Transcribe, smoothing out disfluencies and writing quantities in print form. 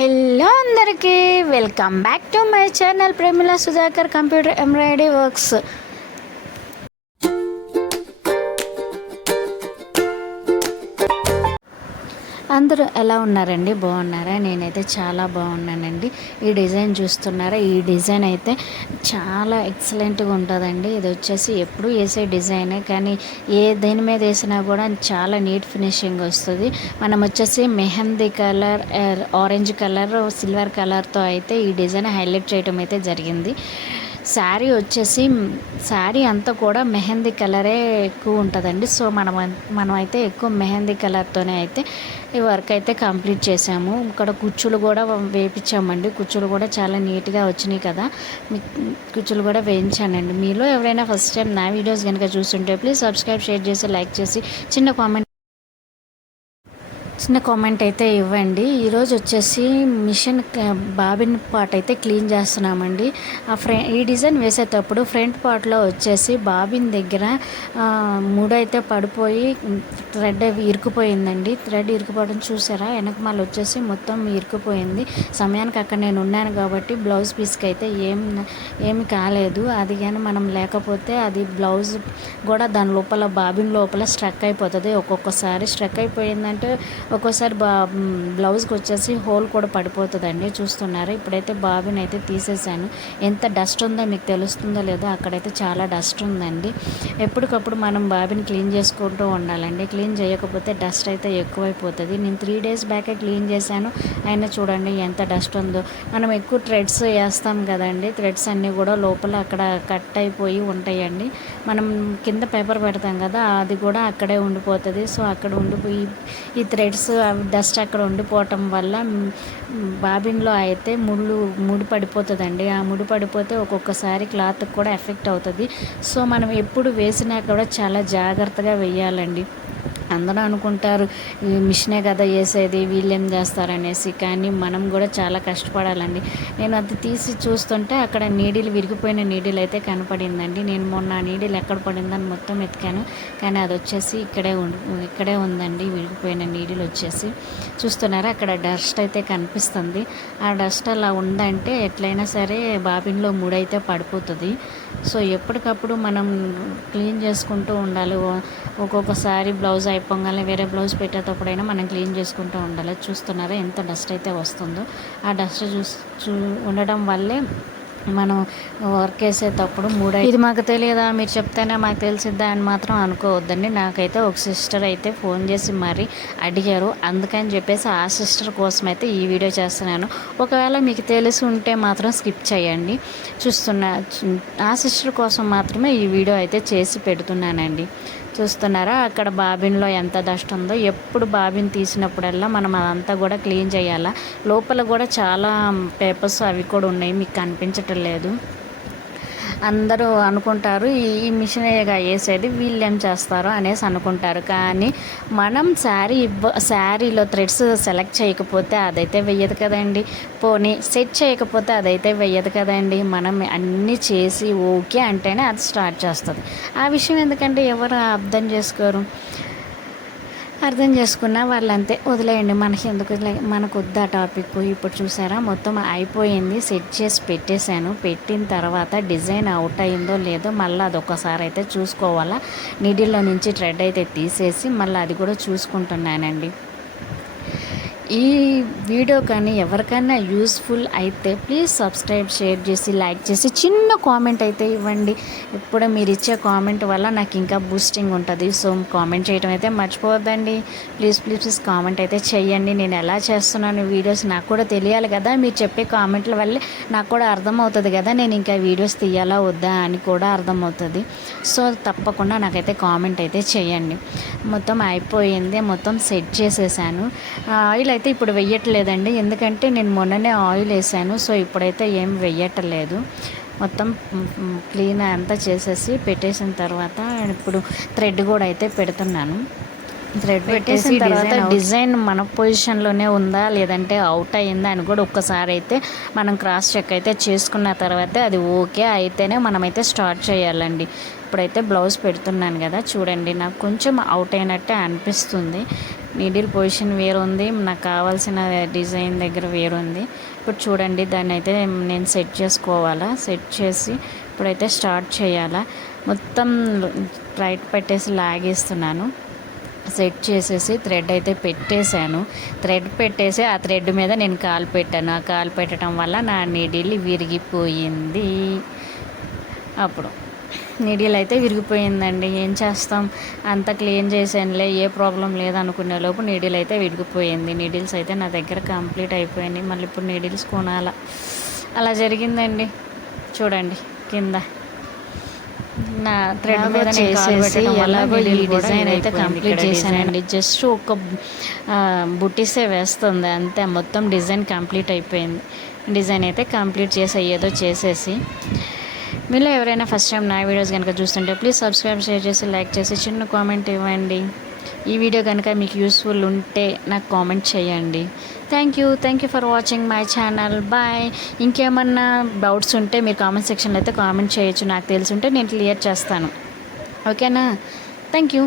Hello అందరికీ welcome back to my channel Premila Sudhakar computer embroidery works. అందరూ ఎలా ఉన్నారండి? బాగున్నారా? నేనైతే చాలా బాగున్నానండి. ఈ డిజైన్ చూస్తున్నారా? ఈ డిజైన్ అయితే చాలా ఎక్సలెంట్గా ఉంటుందండి. ఇది వచ్చేసి ఎప్పుడు వేసే డిజైనే, కానీ దేని మీద వేసినా కూడా చాలా నీట్ ఫినిషింగ్ వస్తుంది. మనం వచ్చేసి mehndi colour, orange colour, silver కలర్తో అయితే ఈ డిజైన్ హైలైట్ చేయడం అయితే జరిగింది. శారీ అంతా కూడా మెహందీ కలరే ఎక్కువ ఉంటుందండి. సో మనమైతే ఎక్కువ మెహందీ కలర్తోనే అయితే ఈ వర్క్ అయితే కంప్లీట్ చేసాము. ఇక్కడ కుచ్చులు కూడా వేయించామండి. కుచ్చులు కూడా చాలా నీట్గా వచ్చినాయి కదా, కుచ్చులు కూడా వేయించానండి. మీలో ఎవరైనా ఫస్ట్ టైం నా వీడియోస్ కనుక చూస్తుంటే ప్లీజ్ సబ్స్క్రైబ్, షేర్ చేసి, లైక్ చేసి చిన్న కామెంట్ అయితే ఇవ్వండి. ఈరోజు వచ్చేసి మిషన్ బాబిన్ పార్ట్ అయితే క్లీన్ చేస్తున్నామండి. ఈ డిజైన్ వేసేటప్పుడు ఫ్రంట్ పార్ట్లో వచ్చేసి బాబిన్ దగ్గర ముడి అయితే పడిపోయి థ్రెడ్ ఇరుక్కుపోయిందండి. థ్రెడ్ ఇరుక్కుపోవడం చూసారా? వెనకమాల వచ్చేసి మొత్తం ఇరుక్కుపోయింది. సమయానికి అక్కడ నేను ఉన్నాను కాబట్టి బ్లౌజ్ పీస్కి అయితే ఏమి కాలేదు. అది కానీ మనం లేకపోతే అది బ్లౌజ్ కూడా దాని లోపల బాబిన్ లోపల స్ట్రక్ అయిపోతుంది. ఒక్కొక్కసారి స్ట్రక్ అయిపోయిందంటే ఒక్కోసారి బ్లౌజ్కి వచ్చేసి హోల్ కూడా పడిపోతుందండి. చూస్తున్నారు, ఇప్పుడైతే బాబిన్ అయితే తీసేసాను. ఎంత డస్ట్ ఉందో మీకు తెలుస్తుందో లేదో, అక్కడైతే చాలా డస్ట్ ఉందండి. ఎప్పటికప్పుడు మనం బాబిన్ క్లీన్ చేసుకుంటూ ఉండాలండి. క్లీన్ చేయకపోతే డస్ట్ అయితే ఎక్కువైపోతుంది. నేను 3 days బ్యాకే క్లీన్ చేశాను, అయినా చూడండి ఎంత డస్ట్ ఉందో. మనం ఎక్కువ థ్రెడ్స్ వేస్తాం కదండి, థ్రెడ్స్ అన్నీ కూడా లోపల అక్కడ కట్ అయిపోయి ఉంటాయండి. మనం కింద పేపర్ పెడతాం కదా, అది కూడా అక్కడే ఉండిపోతుంది. సో అక్కడ ఉండిపోయి ఈ థ్రెడ్స్ డస్ట్ అక్కడ ఉండిపోవటం వల్ల బాబిన్లో అయితే ముడి పడిపోతుందండి. ఆ ముడి పడిపోతే ఒక్కొక్కసారి క్లాత్కి కూడా ఎఫెక్ట్ అవుతుంది. సో మనం ఎప్పుడు వేసినా కూడా చాలా జాగ్రత్తగా వేయాలండి. అందరూ అనుకుంటారు ఈ మిషనే కదా వేసేది, వీళ్ళేం చేస్తారనేసి, కానీ మనం కూడా చాలా కష్టపడాలండి. నేను అది తీసి చూస్తుంటే అక్కడ విరిగిపోయిన నీడిల్ అయితే కనపడిందండి. నేను మొన్న ఆ నీడిల్ ఎక్కడ పడిందని మొత్తం ఎతికాను, కానీ అది వచ్చేసి ఇక్కడే ఉందండి. విరిగిపోయిన నీడిల్ వచ్చేసి చూస్తున్నారా, అక్కడ డస్ట్ అయితే కనిపిస్తుంది. ఆ డస్ట్ అలా ఉందంటే ఎట్లయినా సరే బాబిన్లో ముడైతే పడిపోతుంది. సో ఎప్పటికప్పుడు మనం క్లీన్ చేసుకుంటూ ఉండాలి. ఒక్కొక్కసారి బ్లౌజ్ అయిపోగానే వేరే బ్లౌజ్ పెట్టేటప్పుడైనా మనం క్లీన్ చేసుకుంటూ ఉండాలి. చూస్తున్నారా ఎంత డస్ట్ అయితే వస్తుందో. ఆ డస్ట్ ఉండడం వల్లే మనం వర్క్ వేసేటప్పుడు ఇది మాకు తెలియదా, మీరు చెప్తేనే మాకు తెలిసిద్దా అని మాత్రం అనుకోవద్దండి. నాకైతే ఒక సిస్టర్ అయితే ఫోన్ చేసి మరీ అడిగారు, అందుకని చెప్పేసి ఆ సిస్టర్ కోసం అయితే ఈ వీడియో చేస్తున్నాను. ఒకవేళ మీకు తెలిసి ఉంటే మాత్రం స్కిప్ చేయండి. ఆ సిస్టర్ కోసం మాత్రమే ఈ వీడియో అయితే చేసి పెడుతున్నానండి. చూస్తున్నారా, అక్కడ బాబిన్లో ఎంత డస్ట్ ఉందో. ఎప్పుడు బాబిన్ తీసినప్పుడల్లా మనం అదంతా కూడా క్లీన్ చేయాలా. లోపల కూడా చాలా పేపర్స్ అవి కూడా ఉన్నాయి, మీకు కనిపించటం లేదు. అందరూ అనుకుంటారు ఈ మిషనేగా వేసేది, వీళ్ళు ఏం చేస్తారో అనేసి అనుకుంటారు. కానీ మనం శారీలో థ్రెడ్స్ సెలెక్ట్ చేయకపోతే అదైతే వెయ్యదు కదండి. పోనీ సెట్ చేయకపోతే అదైతే వెయ్యదు కదండి. మనం అన్నీ చేసి ఓకే అంటేనే అది స్టార్ట్ చేస్తుంది. ఆ విషయం ఎందుకంటే ఎవరు అర్థం చేసుకున్న వాళ్ళంతే, వదిలేయండి. మనకు వద్దా టాపిక్. ఇప్పుడు చూసారా, మొత్తం అయిపోయింది. సెట్ చేసి పెట్టేశాను. పెట్టిన తర్వాత డిజైన్ అవుట్ అయిందో లేదో మళ్ళీ అదొకసారి అయితే చూసుకోవాలా. నీడిల్లో నుంచి థ్రెడ్ అయితే తీసేసి మళ్ళీ అది కూడా చూసుకుంటున్నానండి. ఈ వీడియో కానీ ఎవరికైనా యూస్ఫుల్ అయితే ప్లీజ్ సబ్స్క్రైబ్, షేర్ చేసి, లైక్ చేసి చిన్న కామెంట్ అయితే ఇవ్వండి. ఇప్పుడు మీరు ఇచ్చే కామెంట్ వల్ల నాకు ఇంకా బూస్టింగ్ ఉంటుంది. సో కామెంట్ చేయడం అయితే మర్చిపోవద్దండి. ప్లీజ్ కామెంట్ అయితే చేయండి. నేను ఎలా చేస్తున్నాను వీడియోస్ నాకు కూడా తెలియాలి కదా. మీరు చెప్పే కామెంట్ల వల్లే నాకు కూడా అర్థమవుతుంది కదా, నేను ఇంకా వీడియోస్ తీయాలా వద్దా అని కూడా అర్థమవుతుంది. సో తప్పకుండా నాకైతే కామెంట్ అయితే చేయండి. మొత్తం అయిపోయింది, మొత్తం సెట్ చేసేసాను. ఆయిల్ అయితే ఇప్పుడు వెయ్యట్లేదండి, ఎందుకంటే నేను మొన్ననే ఆయిల్ వేసాను. సో ఇప్పుడైతే ఏం వెయ్యట్లేదు. మొత్తం క్లీన్ అంతా చేసేసి పెట్టేసిన తర్వాత ఇప్పుడు థ్రెడ్ కూడా అయితే పెడుతున్నాను. థ్రెడ్ పెట్టేసిన తర్వాత డిజైన్ మన పొజిషన్లోనే ఉందా లేదంటే అవుట్ అయ్యిందా అని కూడా ఒక్కసారి అయితే మనం క్రాస్ చెక్ అయితే చేసుకున్న తర్వాత అది ఓకే అయితేనే మనమైతే స్టార్ట్ చేయాలండి. ఇప్పుడైతే బ్లౌజ్ పెడుతున్నాను కదా, చూడండి నాకు కొంచెం అవుట్ అయినట్టే అనిపిస్తుంది. నీడిల్ పొజిషన్ వేరుంది, నాకు కావాల్సిన డిజైన్ దగ్గర వేరుంది. ఇప్పుడు చూడండి దాన్ని అయితే నేను సెట్ చేసుకోవాలా, సెట్ చేసి ఇప్పుడైతే స్టార్ట్ చేయాలా. మొత్తం రైట్ పెట్టేసి లాగేస్తున్నాను. సెట్ చేసేసి థ్రెడ్ అయితే పెట్టేశాను. థ్రెడ్ పెట్టేసి ఆ థ్రెడ్ మీద నేను కాలు పెట్టాను. ఆ కాలు పెట్టడం వల్ల నా నీడిల్ విరిగిపోయింది. అప్పుడు నీడిల్ అయితే విరిగిపోయిందండి. ఏం చేస్తాం, అంతా క్లీన్ చేసానులే ఏ ప్రాబ్లం లేదనుకునే లోపు నీడిల్ అయితే విరిగిపోయింది. నీడిల్స్ అయితే నా దగ్గర కంప్లీట్ అయిపోయినాయి. మళ్ళీ ఇప్పుడు నీడిల్స్ కొనాలా, అలా జరిగిందండి. చూడండి కింద నా థ్రెడ్ మీద చేసేసి ఎలాగో ఈ డిజైన్ అయితే కంప్లీట్ చేశానండి. జస్ట్ ఒక బుట్టీసే వేస్తుంది అంతే, మొత్తం డిజైన్ కంప్లీట్ అయిపోయింది. డిజైన్ అయితే కంప్లీట్ చేసే ఏదో చేసేసి. మీలో ఎవరైనా ఫస్ట్ టైం నా వీడియోస్ కనుక చూస్తుంటే ప్లీజ్ సబ్స్క్రైబ్, షేర్ చేసి, లైక్ చేసి చిన్న కామెంట్ ఇవ్వండి. ఈ వీడియో కనుక మీకు యూస్ఫుల్ ఉంటే నాకు కామెంట్ చేయండి. Thank you for watching my channel. Bye. ఇంకేమన్నా డౌట్స్ ఉంటే మీరు కామెంట్ సెక్షన్లో అయితే కామెంట్ చేయొచ్చు. నాకు తెలిసి ఉంటే నేను క్లియర్ చేస్తాను. ఓకేనా? Thank you.